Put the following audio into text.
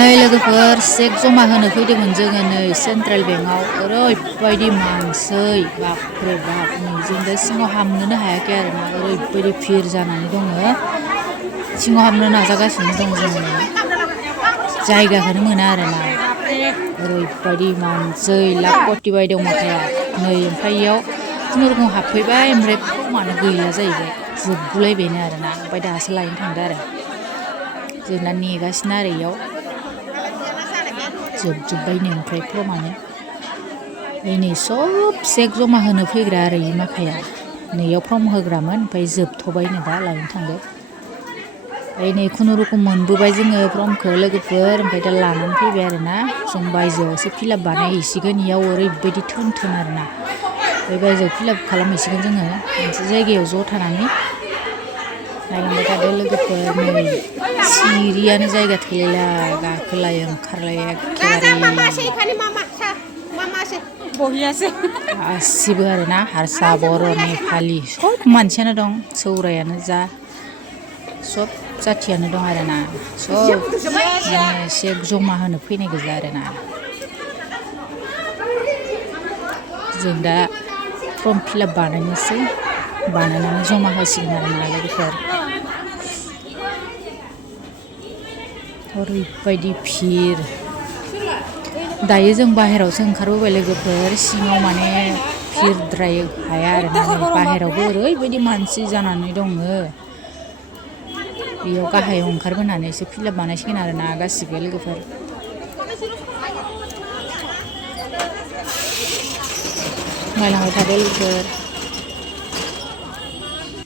नै लोगोफोर चेक जमा होनो फैदोंमोन जोङो नै सेन्ट्रेल बेंकआव ओरैबायदि मानसै बापरे बाप नै जों दा सिङाव हाबनोनो हायाखै आरोना ओरैबायदि भिर जानानै दङ सिङाव हाबनो नाजागासिनो दं जोङो जायगाखौनो मोना आरोना ओरैबायदि मानसै लाख पटि बायदों माखाया नै ओमफ्राय इयाव खुनुरुखुम हाबफैबाय ओमफ्राय फर्मानो गैला जाहैबाय जोबगुलायबायनो आरोना ओमफ्राय दासो लायनो थांदो आरो जों दा नेगासिनो आरो इयाव जोबजोब्बायनो ओमफ्राय फर्मानो नै सब चेक जमा होनो फैग्रा आरो इ माखाया नैयाव फर्म होग्रामोन ओमफ्राय जोबथ'बायनो दा लायनो थांदो ओमफ्राय नै खुनुरुखुम मोनबोबाय जोङो फर्मखौ लोगोफोर ओमफ्राय दा लानानै फैबाय आरोना जों बायजोआवसो फिलाप बानायहैसिगोन इयाव ओरैबायदि थोन थोन आरोना ओमफ्राय बायजोआव फिलाप खालामहैसिगोन जोङो मोनसे जायगायाव ज' थानानै नायलांबाय थादो लोगोफोर नै सिरियानो जायगा थोलायला गाखोलाय ओंखारलाय गासिबो आरोना हारसा बर' नेपालि सब मानसियानो दं सौरायानो जा सब जाथियानो दं आरोना सब माने चेक जमा होनो फैनाय गोजा आरोना जों दा फर्म फिलाप बानायनोसै बानायनानै जमा होसिगोन आरोना लोगोफोर ओरैबायदि भिर दायो जों बाहेरावसो ओंखारबोबाय लोगोफोर सिङाव माने भिरद्राय हाया आरोना बाहेरावबो ओरैबायदि मानसि जानानै दङ बेयाव गाहायाव ओंखारबोनानैसो फिलाप बानायसिगोन आरोना गासिबो लोगोफोर नायलांबाय थादो लोगोफोर